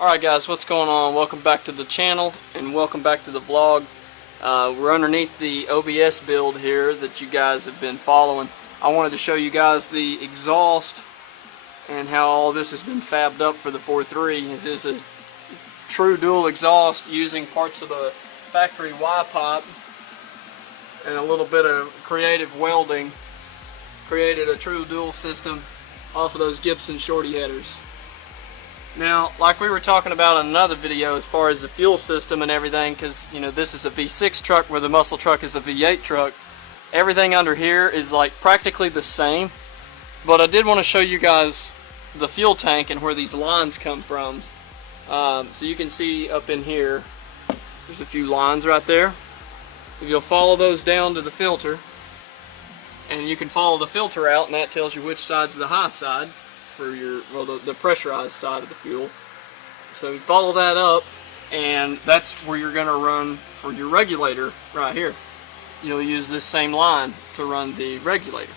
Alright guys, what's going on? Welcome back to the channel and welcome back to the vlog. We're underneath the OBS build here that you guys have been following. I wanted to show you guys the exhaust and how all this has been fabbed up for the 4.3. It is a true dual exhaust using parts of a factory Y pipe and a little bit of creative welding. Created a true dual system off of those Gibson shorty headers. Now, like we were talking about in another video as far as the fuel system and everything, because you know this is a V6 truck where the muscle truck is a V8 truck, everything under here is like practically the same. But I did want to show you guys the fuel tank and where these lines come from. So you can see up in here, there's a few lines right there. If you'll follow those down to the filter, and you can follow the filter out, and that tells you which side's the high side for your, well, the pressurized side of the fuel. So you follow that up, and that's where you're going to run for your regulator right here. You'll use this same line to run the regulator.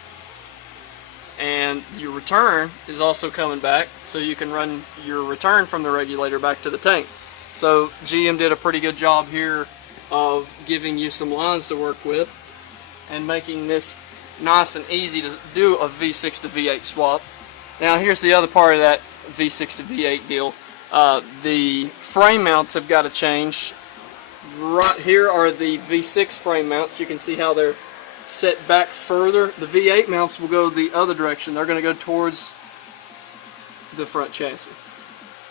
And your return is also coming back, so you can run your return from the regulator back to the tank. So GM did a pretty good job here of giving you some lines to work with and making this nice and easy to do a V6 to V8 swap. Now here's the other part of that V6 to V8 deal. The frame mounts have got to change. Right here are the V6 frame mounts. You can see how they're set back further. The V8 mounts will go the other direction. They're going to go towards the front chassis.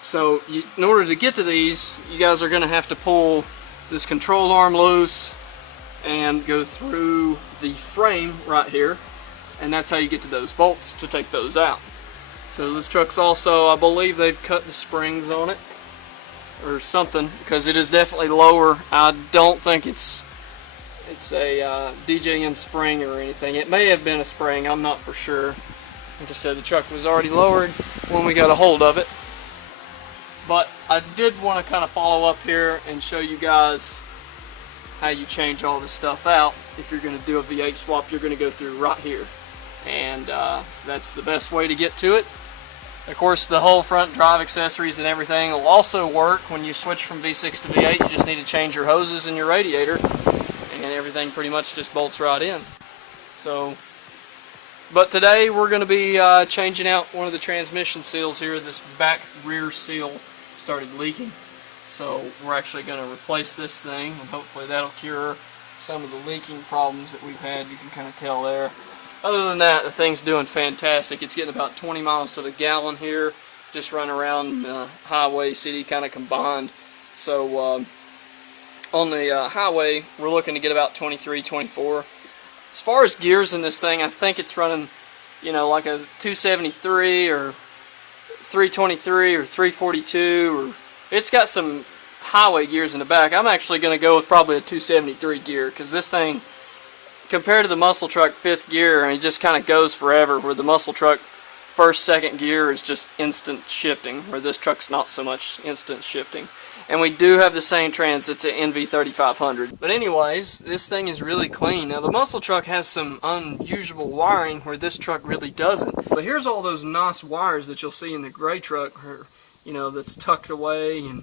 So in order to get to these, you guys are going to have to pull this control arm loose and go through the frame right here, and that's how you get to those bolts to take those out. So this truck's also, I believe they've cut the springs on it or something, because it is definitely lower. I don't think it's a DJM spring or anything. It may have been a spring, I'm not for sure. Like I said, the truck was already lowered when we got a hold of it. But I did want to kind of follow up here and show you guys how you change all this stuff out. If you're going to do a V8 swap, you're going to go through right here, and that's the best way to get to it. Of course, the whole front drive accessories and everything will also work when you switch from V6 to V8. You just need to change your hoses and your radiator, and everything pretty much just bolts right in. So, but today we're going to be changing out one of the transmission seals here. This back rear seal started leaking. So we're actually going to replace this thing, and hopefully that'll cure some of the leaking problems that we've had. You can kind of tell there. Other than that, the thing's doing fantastic. It's getting about 20 miles to the gallon here, just running around highway, city kind of combined. So on the highway, we're looking to get about 23, 24. As far as gears in this thing, I think it's running, you know, like a 273 or 323 or 342, or it's got some highway gears in the back. I'm actually going to go with probably a 273 gear, because this thing, compared to the muscle truck 5th gear, it just kind of goes forever, where the muscle truck 1st, 2nd gear is just instant shifting, where this truck's not so much instant shifting. And we do have the same trans. It's an NV3500. But anyways, this thing is really clean. Now the muscle truck has some unusual wiring where this truck really doesn't. But here's all those nice wires that you'll see in the gray truck, where, you know, that's tucked away and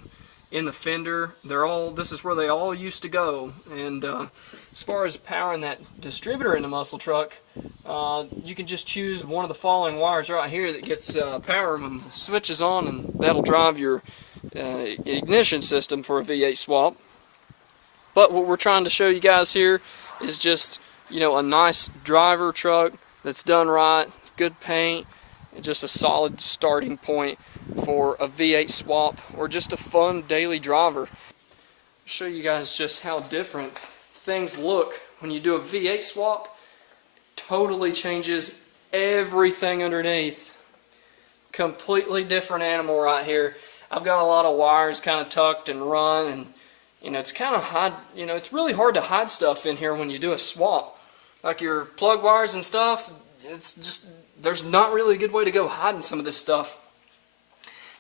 in the fender. This is where they all used to go. And as far as powering that distributor in the muscle truck, you can just choose one of the following wires right here that gets power and switches on, and that'll drive your ignition system for a V8 swap. But what we're trying to show you guys here is just, you know, a nice driver truck that's done right, good paint, and just a solid starting point for a V8 swap, or just a fun daily driver. I'll show you guys just how different things look when you do a V8 swap. Totally changes everything underneath. Completely different animal right here. I've got a lot of wires kind of tucked and run, and you know, it's kind of hard, you know, it's really hard to hide stuff in here when you do a swap. Like your plug wires and stuff, it's just, there's not really a good way to go hiding some of this stuff.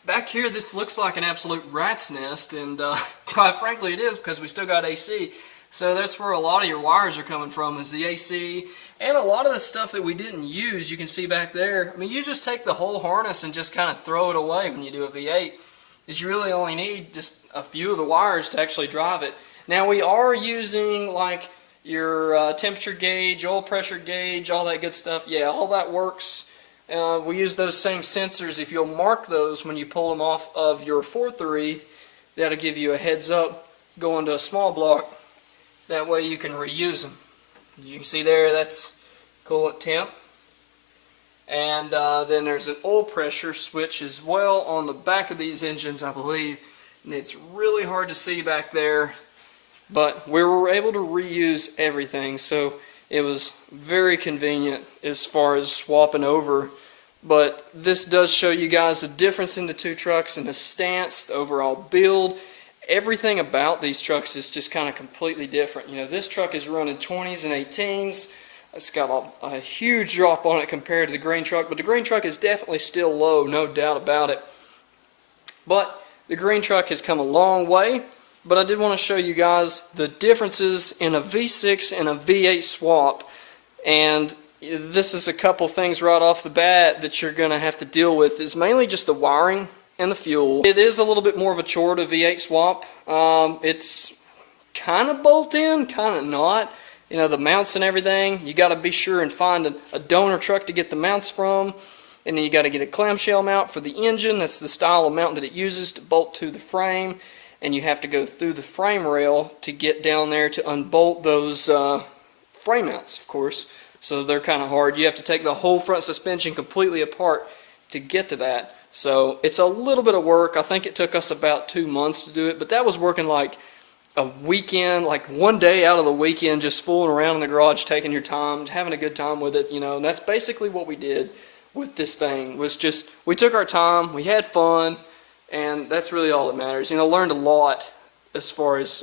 Back here, this looks like an absolute rat's nest, and quite frankly it is, because we still got AC. So that's where a lot of your wires are coming from, is the AC, and a lot of the stuff that we didn't use, you can see back there. I mean, you just take the whole harness and just kind of throw it away when you do a V8. is you really only need just a few of the wires to actually drive it. Now we are using like your temperature gauge, oil pressure gauge, all that good stuff. Yeah, all that works. We use those same sensors. If you'll mark those when you pull them off of your 4.3, that'll give you a heads up going to a small block. That way you can reuse them. You can see there, that's coolant temp. And then there's an oil pressure switch as well on the back of these engines, I believe. And it's really hard to see back there, but we were able to reuse everything, so it was very convenient as far as swapping over. But this does show you guys the difference in the two trucks and the stance, the overall build. Everything about these trucks is just kind of completely different. You know, this truck is running 20s and 18s. It's got a huge drop on it compared to the green truck, but the green truck is definitely still low, no doubt about it. But the green truck has come a long way. But I did want to show you guys the differences in a V6 and a V8 swap. And this is a couple things right off the bat that you're going to have to deal with. It's mainly just the wiring and the fuel. It is a little bit more of a chore to V8 swap. It's kind of bolt in, kind of not. You know, the mounts and everything, you got to be sure and find a donor truck to get the mounts from. And then you got to get a clamshell mount for the engine. That's the style of mount that it uses to bolt to the frame. And you have to go through the frame rail to get down there to unbolt those frame mounts, of course. So they're kind of hard. You have to take the whole front suspension completely apart to get to that. So it's a little bit of work. I think it took us about 2 months to do it, but that was working like a weekend, like one day out of the weekend, just fooling around in the garage, taking your time, having a good time with it, you know. And that's basically what we did with this thing, was just, we took our time, we had fun. And that's really all that matters. You know, learned a lot as far as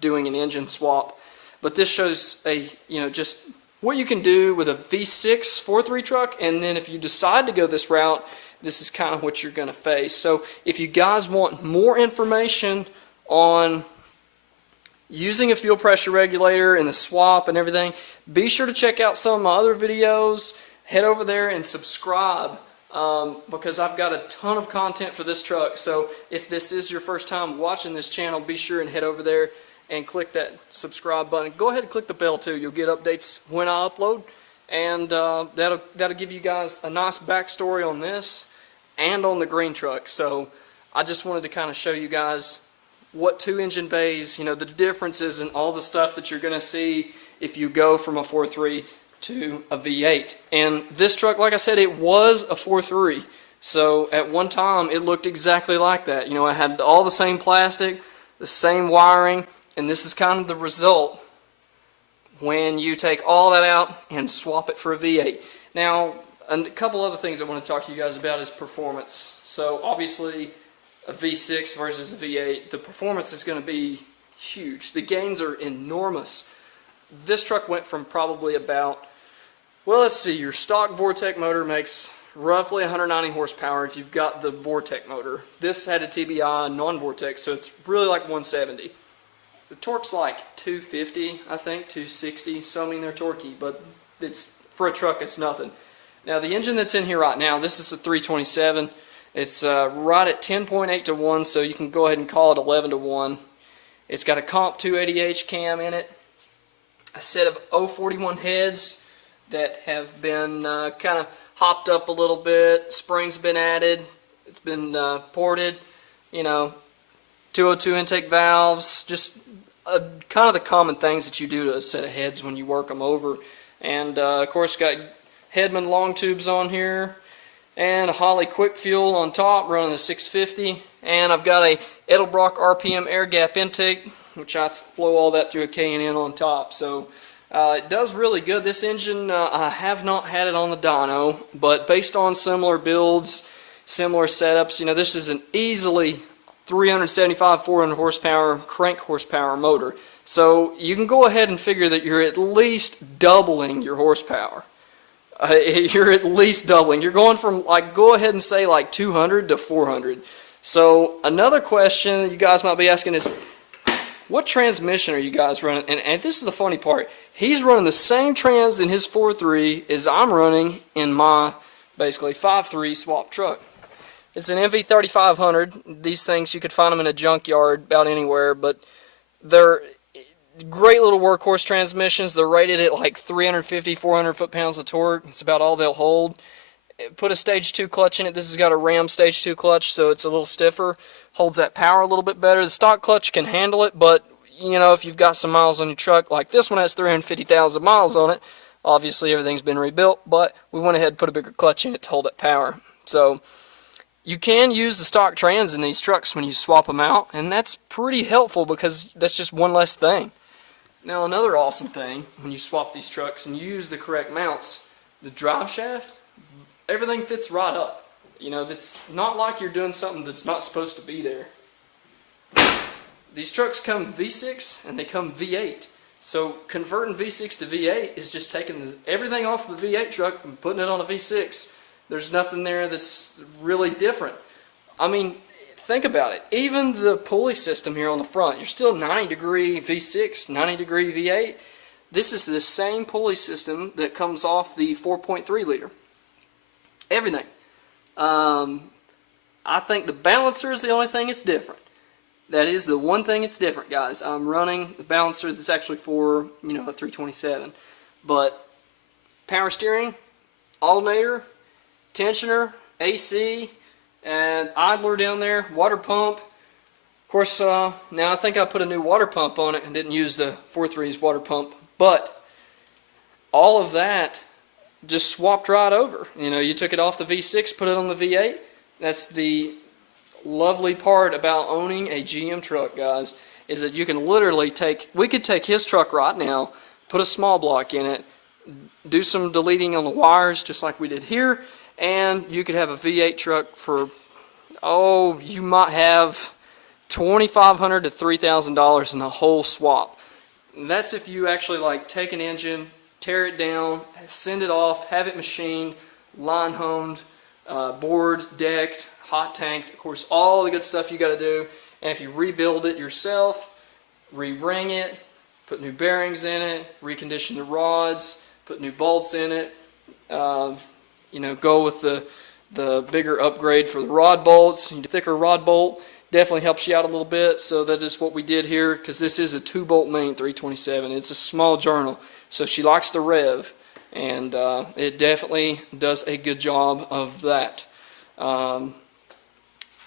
doing an engine swap. But this shows just what you can do with a V6 4.3 truck. And then if you decide to go this route, this is kind of what you're going to face. So if you guys want more information on using a fuel pressure regulator and the swap and everything, be sure to check out some of my other videos. Head over there and subscribe. Because I've got a ton of content for this truck. So if this is your first time watching this channel, be sure and head over there and click that subscribe button. Go ahead and click the bell too. You'll get updates when I upload, and that'll give you guys a nice backstory on this and on the green truck. So I just wanted to kind of show you guys what two engine bays, you know, the differences and all the stuff that you're going to see if you go from a 4.3 to a V8. And this truck, like I said, it was a 4.3, so at one time it looked exactly like that. You know, it had all the same plastic, the same wiring, and this is kind of the result when you take all that out and swap it for a V8. Now, a couple other things I want to talk to you guys about is performance. So obviously a V6 versus a V8, the performance is going to be huge. The gains are enormous. This truck went from probably about, well, let's see, your stock Vortec motor makes roughly 190 horsepower if you've got the Vortec motor. This had a TBI non-Vortec, so it's really like 170. The torque's like 250, I think, 260. So I mean, they're torquey, but it's, for a truck, it's nothing. Now the engine that's in here right now, this is a 327. It's right at 10.8 to 1, so you can go ahead and call it 11 to 1. It's got a comp 280H cam in it, a set of 041 heads that have been kind of hopped up a little bit. Springs been added. It's been ported. You know, 202 intake valves. Just kind of the common things that you do to a set of heads when you work them over. And of course, got Hedman long tubes on here, and a Holley quick fuel on top, running a 650. And I've got a Edelbrock RPM air gap intake, which I flow all that through a K&N on top. So it does really good. This engine, I have not had it on the dyno, but based on similar builds, similar setups, you know, this is an easily 375, 400 horsepower crank horsepower motor. So you can go ahead and figure that you're at least doubling your horsepower. You're at least doubling. You're going from, like, go ahead and say like 200 to 400. So another question that you guys might be asking is, what transmission are you guys running? And this is the funny part. He's running the same trans in his 4.3 as I'm running in my basically 5.3 swap truck. It's an MV3500. These things, you could find them in a junkyard about anywhere, but they're great little workhorse transmissions. They're rated at like 350, 400 foot-pounds of torque. It's about all they'll hold. Put a stage 2 clutch in it. This has got a Ram stage 2 clutch, so it's a little stiffer. Holds that power a little bit better. The stock clutch can handle it, but you know, if you've got some miles on your truck, like this one has 350,000 miles on it, obviously everything's been rebuilt, but we went ahead and put a bigger clutch in it to hold that power. So you can use the stock trans in these trucks when you swap them out, and that's pretty helpful because that's just one less thing. Now another awesome thing when you swap these trucks and you use the correct mounts, the drive shaft, everything fits right up. You know, it's not like you're doing something that's not supposed to be there. These trucks come V6 and they come V8. So converting V6 to V8 is just taking everything off of the V8 truck and putting it on a V6. There's nothing there that's really different. I mean, think about it. Even the pulley system here on the front, you're still 90 degree V6, 90 degree V8. This is the same pulley system that comes off the 4.3 liter. Everything. I think the balancer is the only thing that's different. That is the one thing that's different, guys. I'm running the balancer that's actually for, you know, a 327. But power steering, alternator, tensioner, AC, and idler down there, water pump. Of course, now I think I put a new water pump on it and didn't use the 4.3's water pump. But all of that just swapped right over. You know, you took it off the V6, put it on the V8. That's the lovely part about owning a GM truck, guys, is that you can literally we could take his truck right now, put a small block in it, do some deleting on the wires just like we did here, and you could have a V8 truck for, oh, you might have $2,500 to $3,000 in the whole swap. And that's if you actually like take an engine, tear it down, send it off, have it machined, line honed, bored, decked, hot tanked, of course, all the good stuff you got to do. And if you rebuild it yourself, re-ring it, put new bearings in it, recondition the rods, put new bolts in it, you know, go with the bigger upgrade for the rod bolts. The thicker rod bolt definitely helps you out a little bit. So that is what we did here, because this is a 2-bolt main 327. It's a small journal, so she likes to rev, and it definitely does a good job of that.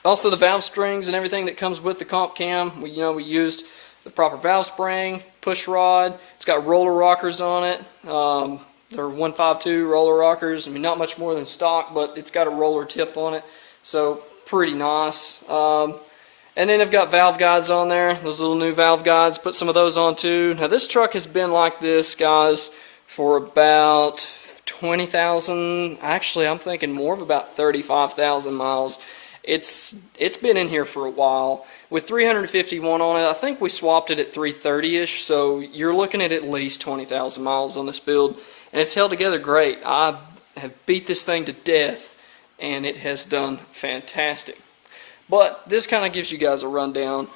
Also, the valve springs and everything that comes with the comp cam, we used the proper valve spring, push rod. It's got roller rockers on it. They're 152 roller rockers. I mean, not much more than stock, but it's got a roller tip on it, so pretty nice. And then I've got valve guides on there, those little new valve guides. Put some of those on too. Now this truck has been like this, guys, for about 20,000. Actually, I'm thinking more of about 35,000 miles. It's been in here for a while. With 351 on it, I think we swapped it at 330-ish, so you're looking at least 20,000 miles on this build, and it's held together great. I have beat this thing to death, and it has done fantastic. But this kind of gives you guys a rundown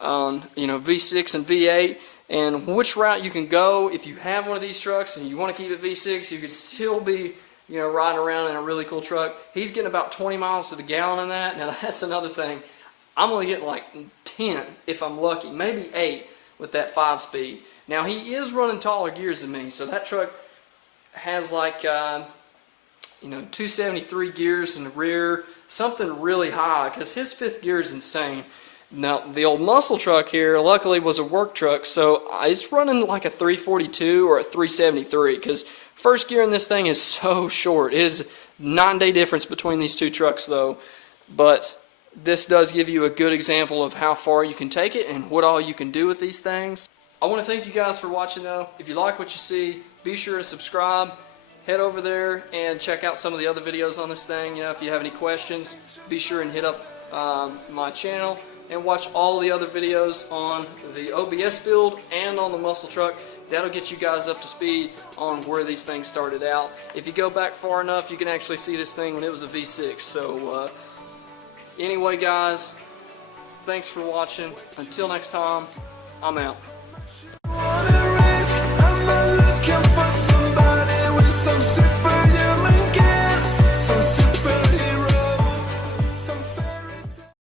on, you know, V6 and V8 and which route you can go. If you have one of these trucks and you want to keep it V6, you could still be, you know, riding around in a really cool truck. He's getting about 20 miles to the gallon in that. Now that's another thing. I'm only getting like 10 if I'm lucky, maybe 8 with that 5-speed. Now he is running taller gears than me, so that truck has like, you know, 273 gears in the rear, something really high, because his 5th gear is insane. Now the old muscle truck here luckily was a work truck, so it's running like a 342 or a 373, because first gear in this thing is so short. It is 9-day difference between these two trucks though, but this does give you a good example of how far you can take it and what all you can do with these things. I want to thank you guys for watching though. If you like what you see, be sure to subscribe. Head over there and check out some of the other videos on this thing. You know, if you have any questions, be sure and hit up my channel and watch all the other videos on the OBS build and on the muscle truck. That'll get you guys up to speed on where these things started out. If you go back far enough, you can actually see this thing when it was a V6. So anyway, guys, thanks for watching. Until next time, I'm out.